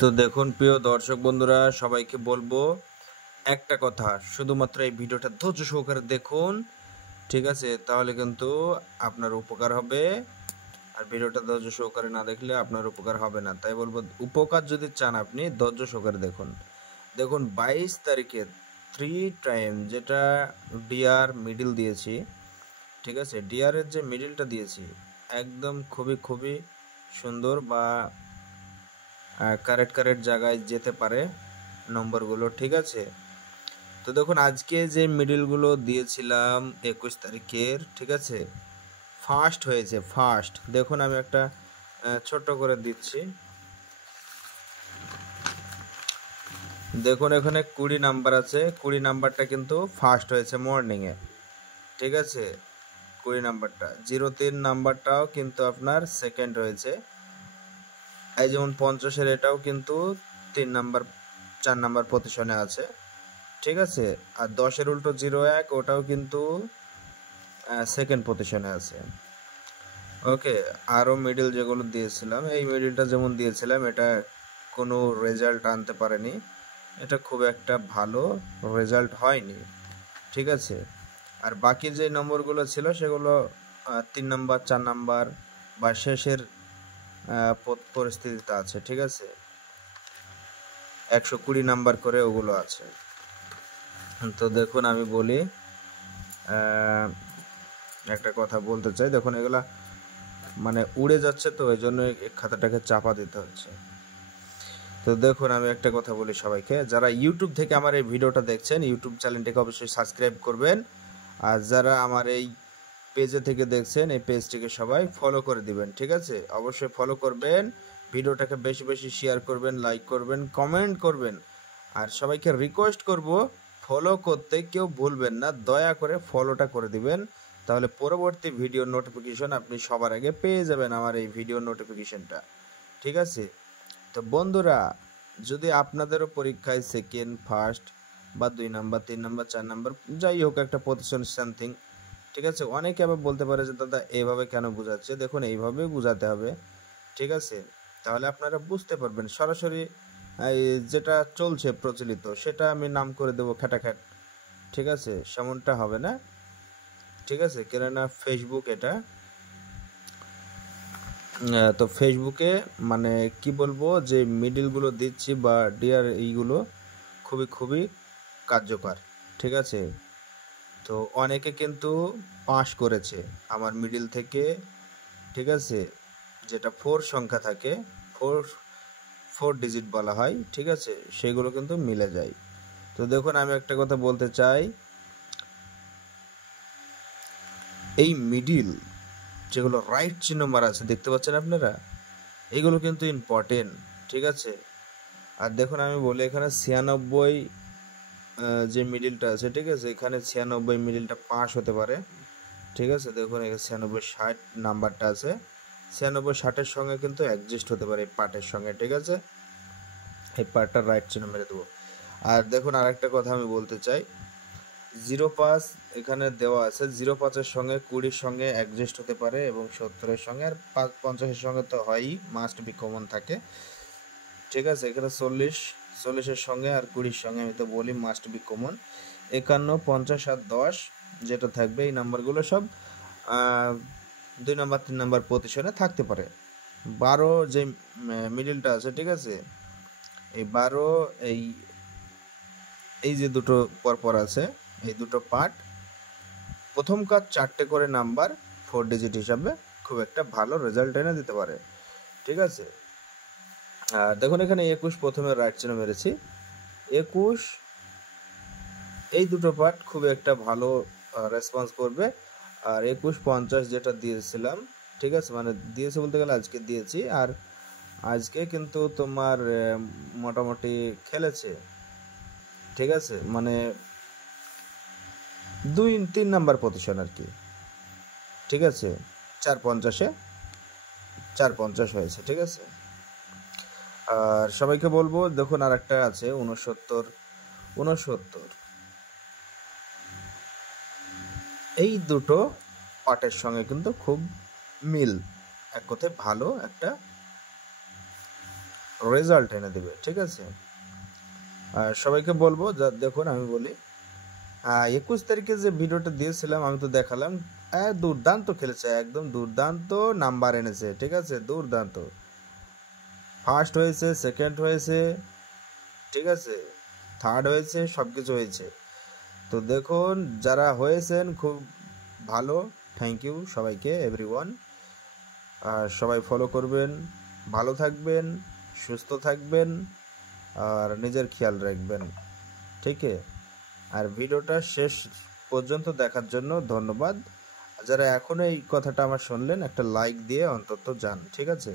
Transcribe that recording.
তো দেখুন প্রিয় দর্শক বন্ধুরা, সবাইকে বলবো একটা কথা, শুধুমাত্র এই ভিডিওটা ধৈর্য সহকারে দেখুন, ঠিক আছে? তাহলে কিন্তু আপনার উপকার হবে। আর ভিডিওটা ধৈর্য সহকারে না দেখলে আপনার উপকার হবে না। তাই বলবো, উপকার যদি চান আপনি ধৈর্য সহকারে দেখুন। দেখুন 22 তারিখে 3 টাইম যেটা ডিআর মিডিল দিয়েছি, ঠিক আছে? ডিআরের যে মিডিলটা দিয়েছি একদম খুবই সুন্দর বা কারেক্ট জায়গায় যেতে পারে নম্বরগুলো, ঠিক আছে? তো দেখুন আজকে যে মিডিলগুলো দিয়েছিলাম 21 তারিখের, ঠিক আছে, ফার্স্ট হয়েছে। ফার্স্ট দেখুন, আমি একটা ছোট্ট করে দিচ্ছি। দেখুন এখানে 20 নাম্বার আছে, 20 নাম্বারটা কিন্তু ফার্স্ট হয়েছে মর্নিংয়ে, ঠিক আছে? 20 নাম্বারটা 03 নাম্বারটাও কিন্তু আপনার সেকেন্ড হয়েছে। এই যেমন 50-এর এটাও কিন্তু 3 নাম্বার 4 নাম্বার পজিশনে আছে, ঠিক আছে? আর 10-এর উল্টো 01 ওটাও কিন্তু সেকেন্ড পজিশনে আছে। ওকে, আরও মিডিল যেগুলো দিয়েছিলাম, এই মিডিলটা যেমন দিয়েছিলাম এটা কোনো রেজাল্ট আনতে পারেনি, এটা খুব একটা ভালো রেজাল্ট হয়নি, ঠিক আছে? আর বাকি যে নম্বরগুলো ছিল সেগুলো 3 নাম্বার 4 নাম্বার বা শেষের পরিস্থিতিতে আছে, ঠিক আছে? 120 নাম্বার করে ওগুলো আছে। তো দেখুন আমি বলি, একটা কথা বলতে চাই, দেখুন এগুলা মানে উড়ে যাচ্ছে, তো এই জন্য খাতাটাকে চাপা দিতে হচ্ছে। তো দেখুন আমি একটা কথা বলি সবাইকে, যারা ইউটিউব থেকে আমার এই ভিডিওটা দেখছেন, ইউটিউব চ্যানেলটিকে অবশ্যই সাবস্ক্রাইব করবেন। আর যারা আমার এই পেজে থেকে দেখছেন, এই পেজটিকে সবাই ফলো করে দিবেন, ঠিক আছে? অবশ্যই ফলো করবেন, ভিডিওটাকে বেশি শেয়ার করবেন, লাইক করবেন, কমেন্ট করবেন। আর সবাইকে রিকোয়েস্ট করব, ফলো করতে কেউ ভুলবেন না, দয়া করে ফলোটা করে দিবেন, তাহলে পরবর্তী ভিডিও নোটিফিকেশন আপনি সবার আগে পেয়ে যাবেন, আমার এই ভিডিও নোটিফিকেশনটা, ঠিক আছে? তো বন্ধুরা, যদি আপনাদেরও পরীক্ষায় সেকেন্ড, ফার্স্ট বা 2 নাম্বার 3 নাম্বার 4 নাম্বার যাই হোক একটা পজিশন সামথিং, ঠিক আছে? অনেকে আবার বলতে পারে যে দাদা এইভাবে কেন বোঝাচ্ছে, দেখুন এইভাবেই বোঝাতে হবে, ঠিক আছে? তাহলে আপনারা বুঝতে পারবেন। সরাসরি এই যেটা চলছে প্রচলিত সেটা আমি নাম করে দেবো খ্যাটাখ্যাট, ঠিক আছে? সেমনটা হবে না, ঠিক আছে? কেননা ফেসবুক এটা, তো ফেসবুকে মানে কি বলবো, যে মিডিলগুলো দিচ্ছি বা ডিয়ার এইগুলো খুবই কার্যকর, ঠিক আছে? তো অনেকে কিন্তু পাস করেছে আমার মিডিল থেকে, ঠিক আছে? যেটা 4 সংখ্যা থাকে, 4 ডিজিট বলা হয়, ঠিক আছে? সেগুলো কিন্তু মিলে যায়। তো দেখুন আমি একটা কথা বলতে চাই, এই মিডিল যেগুলো রাইট চিহ্ন মারা আছে দেখতে পাচ্ছেন আপনারা, এগুলো কিন্তু ইম্পর্টেন্ট, ঠিক আছে? আর দেখুন আমি বলি, এখানে 96 যে মিডিলটা আছে, ঠিক আছে? এখানে 96 মিডিলটা পাস হতে পারে, ঠিক আছে? দেখুন এখানে 96-60 নাম্বারটা আছে, 96-60-এর সঙ্গে কিন্তু অ্যাডজাস্ট হতে পারে এই পার্টের সঙ্গে, ঠিক আছে? এই পার্টটা রাইট চিহ্ন মেরে দেবো। আর দেখুন আরেকটা কথা আমি বলতে চাই, 05 এখানে দেওয়া আছে, 05-এর সঙ্গে 20-এর সঙ্গে অ্যাডজাস্ট হতে পারে এবং 70-এর সঙ্গে, আর 50-এর সঙ্গে তো হয়ই, মাস্ট বি কমন থাকে, ঠিক আছে? এখানে 40-এর সঙ্গে আর 20-এর সঙ্গে আমি তো বলি মাস্ট বি কমন। 51, 50 আর 10 যেটা থাকবে, এই নাম্বারগুলো সব 2 নাম্বার 3 নাম্বার পজিশনে থাকতে পারে। 12 যে মিডিলটা আছে, ঠিক আছে? এই 12 এই যে দুটো পরপর আছে, এই দুটো পার্ট, প্রথম কাজ 4টে করে নাম্বার 4 ডিজিট হিসাবে খুব একটা ভালো রেজাল্ট এনে দিতে পারে, ঠিক আছে? দেখুন এখানে 21 প্রথমে রাইট চিহ্ন মেরেছি, 21 এই দুটো পার্ট খুব একটা ভালো রেসপন্স করবে। আর 21-50 যেটা দিয়েছিলাম, ঠিক আছে, মানে দিয়েছি বলতে গেলে আজকে দিয়েছি, আর আজকে কিন্তু তোমার মোটামুটি খেলেছে, ঠিক আছে? মানে 2-3 নাম্বার পজিশন আর কি, ঠিক আছে? 4-50-এ 4-50 হয়েছে, ঠিক আছে? আর সবাইকে বলবো, দেখুন আর একটা আছে 69 এই দুটো পার্টের সঙ্গে কিন্তু খুব মিল, এক কথায় ভালো একটা রেজাল্ট এনে দিবে, ঠিক আছে। আর সবাইকে বলবো, দেখুন আমি বলি, 21 তারিখে যে ভিডিওটা দিয়েছিলাম আমি তো দেখালাম, দুর্দান্ত খেলেছে, একদম দুর্দান্ত নাম্বার এনেছে, ঠিক আছে, দুর্দান্ত। ফার্স্ট হয়েছে, সেকেন্ড হয়েছে, ঠিক আছে, থার্ড হয়েছে, সব কিছু হয়েছে। তো দেখুন যারা হয়েছেন খুব ভালো, থ্যাংক ইউ সবাইকে, এভরিওয়ান। আর সবাই ফলো করবেন, ভালো থাকবেন, সুস্থ থাকবেন, আর নিজের খেয়াল রাখবেন, ঠিক আছে। আর ভিডিওটা শেষ পর্যন্ত দেখার জন্য ধন্যবাদ। যারা এখনো এই কথাটা আমার শুনলেন, একটা লাইক দিয়ে অন্তত যান, ঠিক আছে।